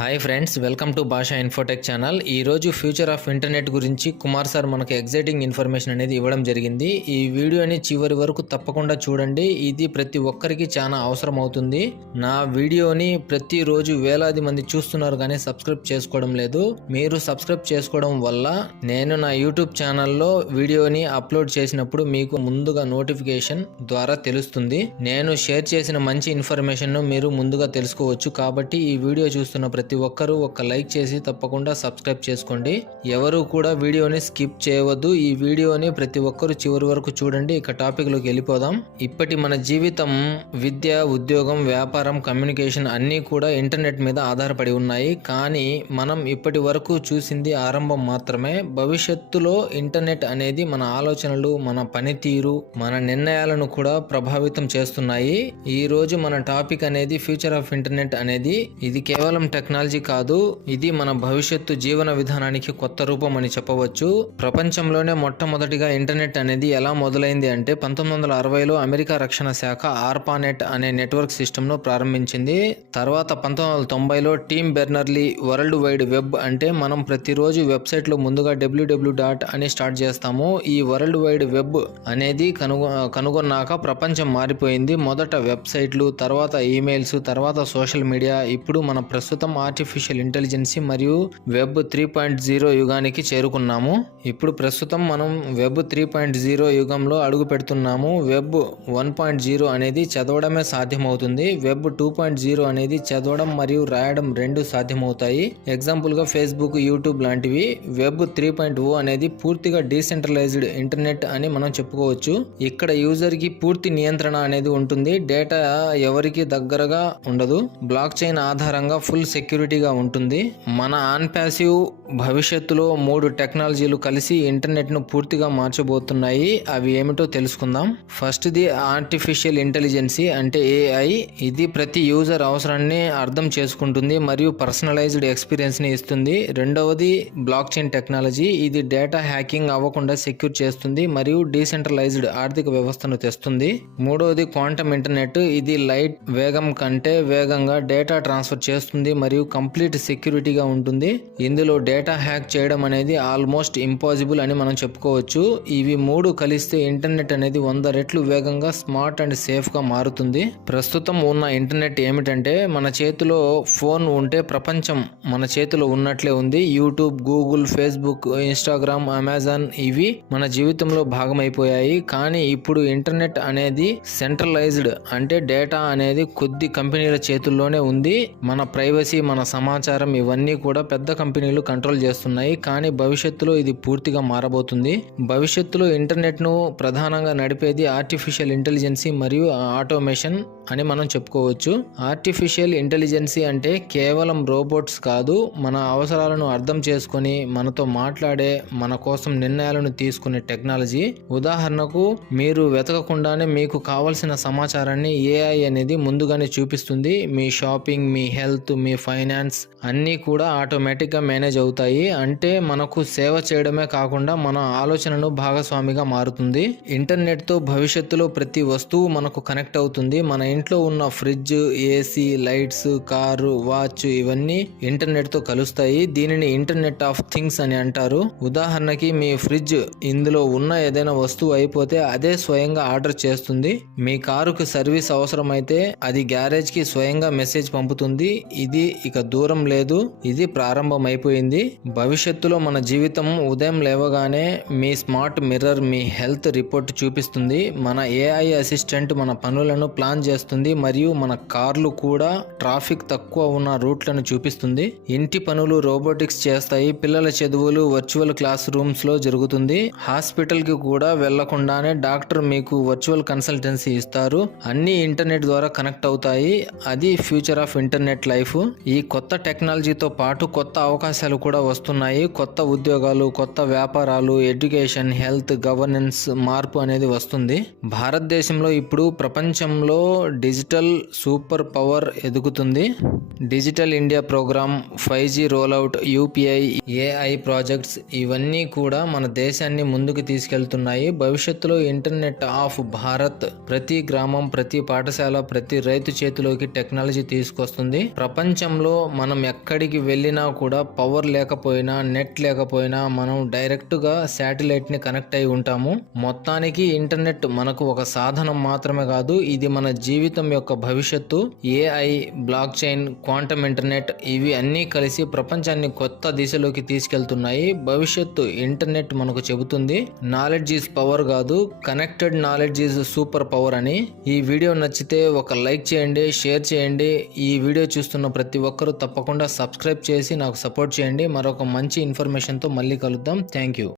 Hi friends welcome to Bhasha infotech channel ఈ రోజు future of internet గురించి Kumar sir మనకు ఎగ్జైటింగ్ ఇన్ఫర్మేషన్ అనేది ఇవ్వడం జరిగింది. ఈ వీడియోని చివరి వరకు తప్పకుండా చూడండి. ఇది ప్రతి ఒక్కరికి చాలా అవసరం అవుతుంది. నా వీడియోని ప్రతిరోజు వేలాది మంది చూస్తున్నారు కానీ సబ్స్క్రైబ్ చేసుకోవడం లేదు. మీరు సబ్స్క్రైబ్ చేసుకోవడం వల్ల నేను నా యూట్యూబ్ ఛానల్లో వీడియోని అప్లోడ్ చేసినప్పుడు మీకు ముందుగా నోటిఫికేషన్ ద్వారా తెలుస్తుంది. నేను షేర్ చేసిన మంచి ఇన్ఫర్మేషన్ను మీరు ముందుగా తెలుసుకోవచ్చు. కాబట్టి ఈ వీడియో చూస్తున్న ప్రతి ప్రతి ఒక్కరూ ఒక లైక్ చేసి తప్పకుండా సబ్స్క్రైబ్ చేసుకోండి. ఎవరు కూడా వీడియోని స్కిప్ చేయవద్దు. ఈ వీడియోని ప్రతి ఒక్కరూ చివరి వరకు చూడండి. ఇక టాపిక్లోకి వెళ్ళిపోదాం. ఇప్పటి మన జీవితం విద్య ఉద్యోగం వ్యాపారం కమ్యూనికేషన్ అన్నీ కూడా ఇంటర్నెట్ మీద ఆధారపడి ఉన్నాయి. కానీ మనం ఇప్పటి వరకు చూసింది ఆరంభం మాత్రమే. భవిష్యత్తులో ఇంటర్నెట్ అనేది మన ఆలోచనలు మన పనితీరు మన నిర్ణయాలను కూడా ప్రభావితం చేస్తున్నాయి. ఈ రోజు మన టాపిక్ అనేది ఫ్యూచర్ ఆఫ్ ఇంటర్నెట్ అనేది. ఇది కేవలం టెక్నాలజీ టెక్నాలజీ కాదు ఇది మన భవిష్యత్తు జీవన విధానానికి కొత్త రూపం అని చెప్పవచ్చు. ప్రపంచంలోనే మొట్టమొదటిగా ఇంటర్నెట్ అనేది ఎలా మొదలైంది అంటే పంతొమ్మిది వందల అరవైలో అమెరికా రక్షణ శాఖ ఆర్పానెట్ అనే నెట్వర్క్ సిస్టమ్ను ప్రారంభించింది. తర్వాత పంతొమ్మిది వందల తొంభైలో Tim Berners Lee world wide web అంటే మనం ప్రతిరోజు వెబ్సైట్లో ముందుగా డబ్ల్యూడబ్ల్యూ డాట్ అని స్టార్ట్ చేస్తాము. ఈ వరల్డ్ వైడ్ వెబ్ అనేది కనుగొ కనుగొన్నాక ప్రపంచం మారిపోయింది. మొదట వెబ్సైట్లు తర్వాత ఈమెయిల్స్ తర్వాత సోషల్ మీడియా ఇప్పుడు మన ప్రస్తుతం ఆర్టిఫిషియల్ ఇంటెలిజెన్సీ మరియు వెబ్ త్రీ పాయింట్ జీరో యుగానికి చేరుకున్నాము. ఇప్పుడు ప్రస్తుతం మనం వెబ్ త్రీ పాయింట్ జీరో యుగంలో అడుగు పెడుతున్నాము. వెబ్ వన్ పాయింట్ జీరో అనేది చదవడమే సాధ్యమవుతుంది. వెబ్ టూ పాయింట్ జీరో అనేది చదవడం మరియు రాయడం రెండు సాధ్యమవుతాయి. ఎగ్జాంపుల్గా ఫేస్బుక్ యూట్యూబ్ లాంటివి వెబ్ త్రీ పాయింట్ ఓ అనేది పూర్తిగా డీసెంట్రలైజ్డ్ ఇంటర్నెట్ అని మనం చెప్పుకోవచ్చు. ఇక్కడ యూజర్కి పూర్తి నియంత్రణ అనేది ఉంటుంది. డేటా ఎవరికి దగ్గరగా ఉండదు. బ్లాక్ చైన్ ఆధారంగా ఫుల్ సెక్యూరిటీగా ఉంటుంది. మన ఆన్ ప్యాసివ్ భవిష్యత్తులో మూడు టెక్నాలజీలు కలిసి ఇంటర్నెట్ను పూర్తిగా మార్చబోతున్నాయి. అవి ఏమిటో తెలుసుకుందాం. ఫస్ట్ ది ఆర్టిఫిషియల్ ఇంటెలిజెన్సీ అంటే ఏఐ ఇది ప్రతి యూజర్ అవసరాన్ని అర్థం చేసుకుంటుంది మరియు పర్సనలైజ్డ్ ఎక్స్పీరియన్స్ని ఇస్తుంది. రెండవది బ్లాక్ చైన్ టెక్నాలజీ. ఇది డేటా హ్యాకింగ్ అవ్వకుండా సెక్యూర్ చేస్తుంది మరియు డీసెంట్రలైజ్డ్ ఆర్థిక వ్యవస్థను తెస్తుంది. మూడవది క్వాంటమ్ ఇంటర్నెట్. ఇది లైట్ వేగం కంటే వేగంగా డేటా ట్రాన్స్ఫర్ చేస్తుంది మరియు కంప్లీట్ సెక్యూరిటీగా ఉంటుంది. ఇందులో డేటా డేటా హ్యాక్ చేయడం అనేది ఆల్మోస్ట్ ఇంపాసిబుల్ అని మనం చెప్పుకోవచ్చు. ఇవి మూడు కలిస్తే ఇంటర్నెట్ అనేది వంద రెట్లు వేగంగా స్మార్ట్ అండ్ సేఫ్గా మారుతుంది. ప్రస్తుతం ఉన్న ఇంటర్నెట్ ఏమిటంటే మన చేతిలో ఫోన్ ఉంటే ప్రపంచం మన చేతిలో ఉన్నట్లే ఉంది. YouTube Google Facebook Instagram Amazon ఇవి మన జీవితంలో భాగమైపోయాయి. కానీ ఇప్పుడు ఇంటర్నెట్ అనేది సెంట్రలైజ్డ్ అంటే డేటా అనేది కొద్ది కంపెనీల చేతుల్లోనే ఉంది. మన ప్రైవసీ మన సమాచారం ఇవన్నీ కూడా పెద్ద కంపెనీలు కంట్రోల్ చేస్తున్నాయి. కానీ భవిష్యత్తులో ఇది పూర్తిగా మారబోతుంది. భవిష్యత్తులో ఇంటర్నెట్ను ప్రధానంగా నడిపేది ఆర్టిఫిషియల్ ఇంటెలిజెన్సీ మరియు ఆటోమేషన్ అని మనం చెప్పుకోవచ్చు. ఆర్టిఫిషియల్ ఇంటెలిజెన్సీ అంటే కేవలం రోబోట్స్ కాదు మన అవసరాలను అర్థం చేసుకొని మనతో మాట్లాడే మన కోసం నిర్ణయాలను తీసుకునే టెక్నాలజీ. ఉదాహరణకు మీరు వెతకకుండానే మీకు కావలసిన సమాచారాన్ని ఏఐ అనేది ముందుగానే చూపిస్తుంది. మీ షాపింగ్ మీ హెల్త్ మీ ఫైనాన్స్ అన్నీ కూడా ఆటోమేటిక్గా మేనేజ్ అవుతాయి. అంటే మనకు సేవ చేయడమే కాకుండా మన ఆలోచనను భాగస్వామిగా మారుతుంది. ఇంటర్నెట్తో భవిష్యత్తులో ప్రతి వస్తువు మనకు కనెక్ట్ అవుతుంది. మన ఇంట్లో ఉన్న fridge AC lights car watch ఇవన్నీ ఇంటర్నెట్తో కలుస్తాయి. దీనిని ఇంటర్నెట్ ఆఫ్ థింగ్స్ అని అంటారు. ఉదాహరణకి మీ ఫ్రిడ్జ్ ఇందులో ఉన్న ఏదైనా వస్తువు అయిపోతే అదే స్వయంగా ఆర్డర్ చేస్తుంది. మీ కారుకు సర్వీస్ అవసరమైతే అది గ్యారేజ్కి స్వయంగా మెసేజ్ పంపుతుంది. ఇది ఇక దూరం లేదు. ఇది ప్రారంభం భవిష్యత్తులో మన జీవితం ఉదయం లేవగానే మీ స్మార్ట్ మిర్రర్ మీ హెల్త్ రిపోర్ట్ చూపిస్తుంది. మన ఏఐ అసిస్టెంట్ మన పనులను ప్లాన్ చేస్తుంది మరియు మన కార్లు కూడా ట్రాఫిక్ తక్కువ ఉన్న రూట్లను చూపిస్తుంది. ఇంటి పనులు రోబోటిక్స్ చేస్తాయి. పిల్లల చదువులు వర్చువల్ క్లాస్ రూమ్స్లో జరుగుతుంది. హాస్పిటల్కి కూడా వెళ్ళకుండానే డాక్టర్ మీకు వర్చువల్ కన్సల్టెన్సీ ఇస్తారు. అన్ని ఇంటర్నెట్ ద్వారా కనెక్ట్ అవుతాయి. అది ఫ్యూచర్ ఆఫ్ ఇంటర్నెట్ లైఫ్. ఈ కొత్త టెక్నాలజీతో పాటు కొత్త అవకాశాలు కూడా కూడా వస్తున్నాయి. కొత్త ఉద్యోగాలు కొత్త వ్యాపారాలు ఎడ్యుకేషన్ హెల్త్ గవర్నెన్స్ మార్పు అనేది వస్తుంది. భారతదేశంలో ఇప్పుడు ప్రపంచంలో డిజిటల్ సూపర్ పవర్ ఎదుగుతుంది. Digital India program five G rollout UPI AI projects ఇవన్నీ కూడా మన దేశాన్ని ముందుకు తీసుకెళ్తున్నాయి. భవిష్యత్తులో ఇంటర్నెట్ ఆఫ్ భారత్ ప్రతి గ్రామం ప్రతి పాఠశాల ప్రతి రైతు చేతిలోకి టెక్నాలజీ తీసుకొస్తుంది. ప్రపంచంలో మనం ఎక్కడికి వెళ్ళినా కూడా పవర్ లేకపోయినా నెట్ లేకపోయినా మనం డైరెక్ట్గా శాటిలైట్ని కనెక్ట్ అయి ఉంటాము. మొత్తానికి ఇంటర్నెట్ మనకు ఒక సాధనం మాత్రమే కాదు ఇది మన జీవితం యొక్క భవిష్యత్తు. AI blockchain quantum internet ఇవి అన్నీ కలిసి ప్రపంచాన్ని కొత్త దిశలోకి తీసుకెళ్తున్నాయి. భవిష్యత్తు ఇంటర్నెట్ మనకు చెబుతుంది నాలెడ్జ్ ఈజ్ పవర్ కాదు connected knowledge is super power అని. ఈ వీడియో నచ్చితే ఒక లైక్ చేయండి షేర్ చేయండి. ఈ వీడియో చూస్తున్న ప్రతి ఒక్కరూ తప్పకుండా సబ్స్క్రైబ్ చేసి నాకు సపోర్ట్ చేయండి. మరొక మంచి ఇన్ఫర్మేషన్తో మళ్ళీ కలుద్దాం. Thank you.